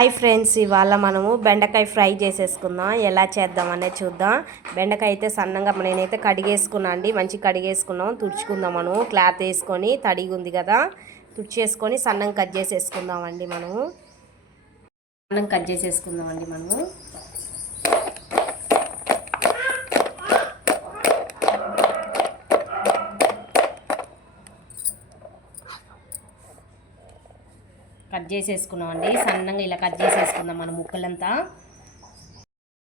Hi friends, ఇవాళ మనము బెండకాయ ఫ్రై చేసేసుకుందాం. ఎలా చేద్దాం అనేది చూద్దాం. బెండకాయ అయితే సన్నంగా నేనైతే కడిగేసుకున్నా అండి. మంచిగా కడిగేసుకున్నాం. తుడుచుకుందాం. మనము క్లాత్ వేసుకొని, తడిగా ఉంది కదా, తుడిచేసుకొని సన్నం కట్ చేసేసుకుందాం అండి. మనము సన్నం కట్ చేసేసుకుందాం అండి. మనము కట్ చేసేసుకున్నాం అండి. సన్నంగా ఇలా కట్ చేసేసుకుందాం. మనం ముక్కలంతా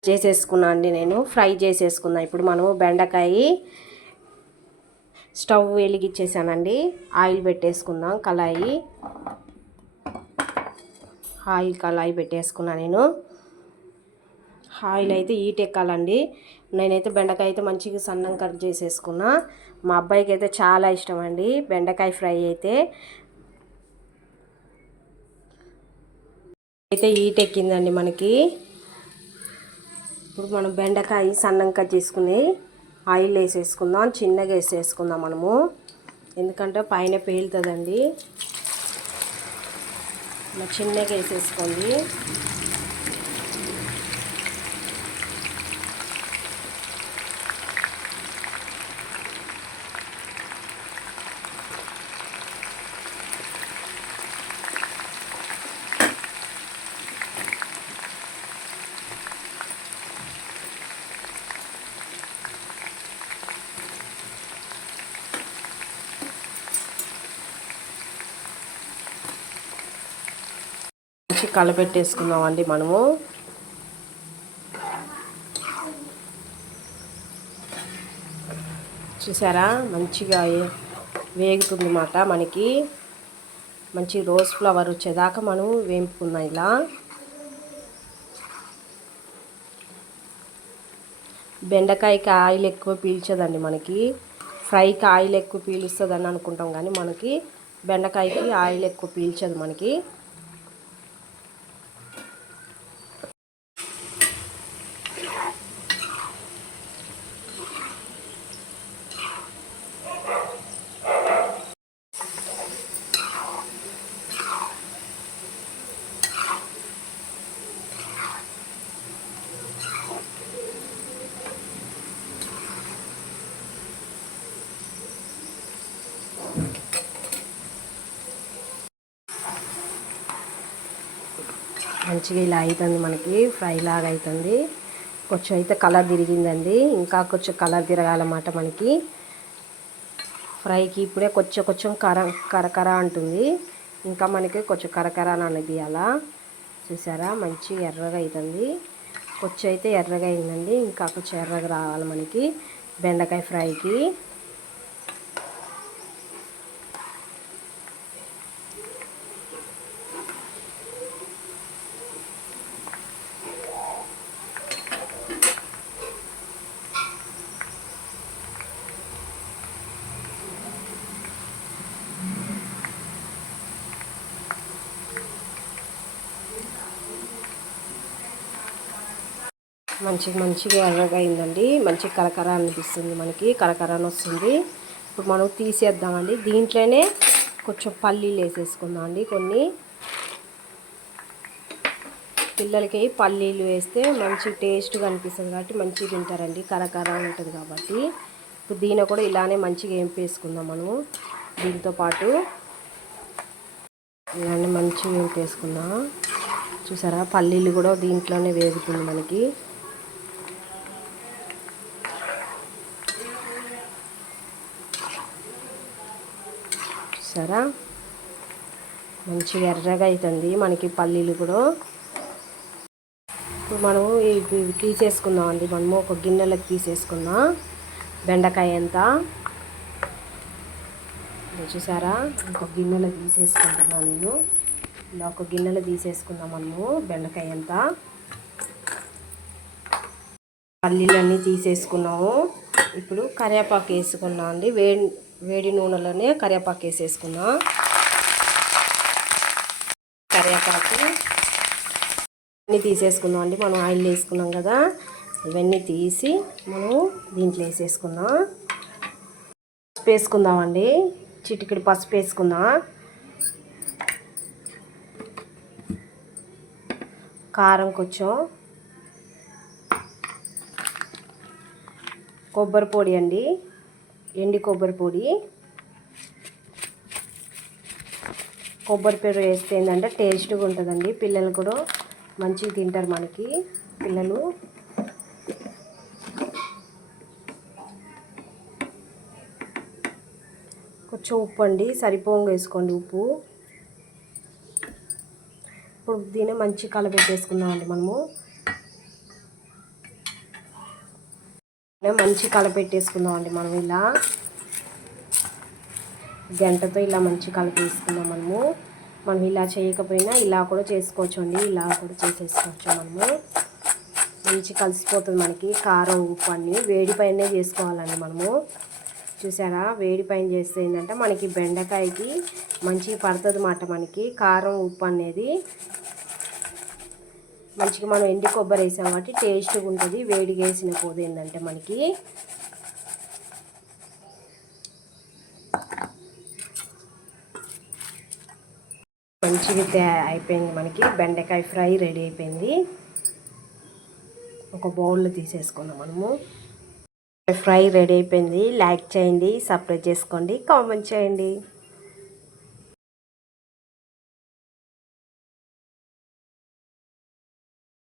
చేసేసుకున్నా అండి. నేను ఫ్రై చేసేసుకుందాం. ఇప్పుడు మనము బెండకాయ స్టవ్ వెలిగించేసానండి. ఆయిల్ పెట్టేసుకుందాం. కళాయి పెట్టేసుకున్నా. నేను ఆయిల్ అయితే ఎక్కాలండి. నేనైతే బెండకాయ అయితే మంచిగా సన్నం కట్ చేసేసుకున్నా. మా అబ్బాయికి అయితే చాలా ఇష్టం అండి బెండకాయ ఫ్రై అయితే ఎక్కిందండి మనకి. ఇప్పుడు మనం బెండకాయ సన్నం కట్ చేసుకుని ఆయిల్ వేసేసుకుందాం. చిన్నగా వేసేసుకుందాం మనము, ఎందుకంటే పైన పేలుతుందండి. ఇలా చిన్నగా వేసేసుకోండి. కలపెట్టేసుకుందాం అండి. మనము చూసారా మంచిగా వేగుతుంది అన్నమాట. మనకి మంచి రోజ్ ఫ్లవర్ వచ్చేదాకా మనం వేపుకుందాం. ఇలా బెండకాయకి ఆయిల్ ఎక్కువ పీల్చదండి. మనకి ఫ్రైకి ఆయిల్ ఎక్కువ పీలుస్తుందని అనుకుంటాం, కానీ మనకి బెండకాయకి ఆయిల్ ఎక్కువ పీల్చదు మనకి. మంచిగా ఇలా అవుతుంది. మనకి ఫ్రై లాగా అవుతుంది. కొంచెం అయితే కలర్ తిరిగిందండి. ఇంకా కొంచెం కలర్ తిరగాలన్నమాట మనకి ఫ్రైకి. ఇప్పుడే కొంచెం కరకర అంటుంది. ఇంకా మనకి కొంచెం కరకర అనేది అలా చూసారా మంచిగా ఎర్రగా అవుతుంది. కొంచెం అయితే ఎర్రగా అయిందండి. ఇంకా కొంచెం ఎర్రగా రావాలి మనకి బెండకాయ ఫ్రైకి. మంచిగా ఎర్రగా అయిందండి. మంచి కరకర అనిపిస్తుంది మనకి. కరకర వస్తుంది. ఇప్పుడు మనం తీసేద్దామండి. దీంట్లోనే కొంచెం పల్లీలు వేసేసుకుందాం అండి. కొన్ని పిల్లలకి పల్లీలు వేస్తే మంచి టేస్ట్గా అనిపిస్తుంది కాబట్టి మంచిగా తింటారండి. కరకర ఉంటుంది కాబట్టి. ఇప్పుడు దీన్ని కూడా ఇలానే మంచిగా వేపేసుకుందాం మనము. దీంతో పాటు ఇలానే మంచిగా వేపేసుకుందాం. చూసారా పల్లీలు కూడా దీంట్లోనే వేగుతుంది మనకి. చూసారా మంచిగా ఎర్రగా అవుతుంది మనకి పల్లీలు కూడా. ఇప్పుడు మనము ఇవి తీసేసుకుందాం అండి. మనము ఒక గిన్నెలకు తీసేసుకుందాం బెండకాయ అంతా. చూసారా ఒక గిన్నెలో తీసేసుకుంటున్నాను నేను. ఇలా ఒక గిన్నెలో తీసేసుకుందాం మనము బెండకాయ అంతా. పల్లీలన్నీ తీసేసుకున్నాము. ఇప్పుడు కరివేపాకు వేసుకున్నాం అండి. వేడి నూనెలోనే కరివేపాకు వేసేసుకున్నాం. కరివేపాకు అన్నీ తీసేసుకుందాం అండి. మనం ఆయిల్ వేసుకున్నాం కదా, ఇవన్నీ తీసి మనం దీంట్లో వేసేసుకుందాం. పసుపు వేసుకుందామండి. చిటికెడు పసుపు వేసుకుందాం. కారం కొంచెం, కొబ్బరి పొడి అండి, ఎండి కొబ్బరి పొడి. కొబ్బరి పొడి వేస్తే ఏంటంటే టేస్ట్గా ఉంటుందండి, పిల్లలు కూడా మంచిగా తింటారు మనకి పిల్లలు. కొంచెం ఉప్పు అండి, సరిపోగా వేసుకోండి ఉప్పు. ఇప్పుడు దీన్ని మంచి కలపెట్టేసుకుందామండి మనము. మంచి కలపెట్టేసుకుందామండి మనం ఇలా గంటతో ఇలా మంచి కలిపేసుకుందాం మనము. మనం ఇలా చేయకపోయినా ఇలా కూడా చేసుకోవచ్చు అండి, ఇలా కూడా చేసేసుకోవచ్చు మనము. మంచి కలిసిపోతుంది మనకి కారం ఉప్పు అన్నీ. వేడి పైనే చేసుకోవాలండి మనము. చూసారా, వేడి పైన చేస్తే ఏంటంటే మనకి బెండకాయకి మంచిగా పడుతుంది అన్నమాట. మనకి కారం ఉప్పు అనేది మంచిగా మనం ఎండి కొబ్బరి వేసాం కాబట్టి టేస్ట్గా ఉంటుంది. వేడిగా వేసిన పోదు ఏంటంటే మనకి మంచిగా అయిపోయింది. మనకి బెండకాయ ఫ్రై రెడీ అయిపోయింది. ఒక బౌల్లో తీసేసుకుందాం మనము. ఫ్రై రెడీ అయిపోయింది. లైక్ చేయండి, సబ్స్క్రైబ్ చేసుకోండి, కామెంట్ చేయండి.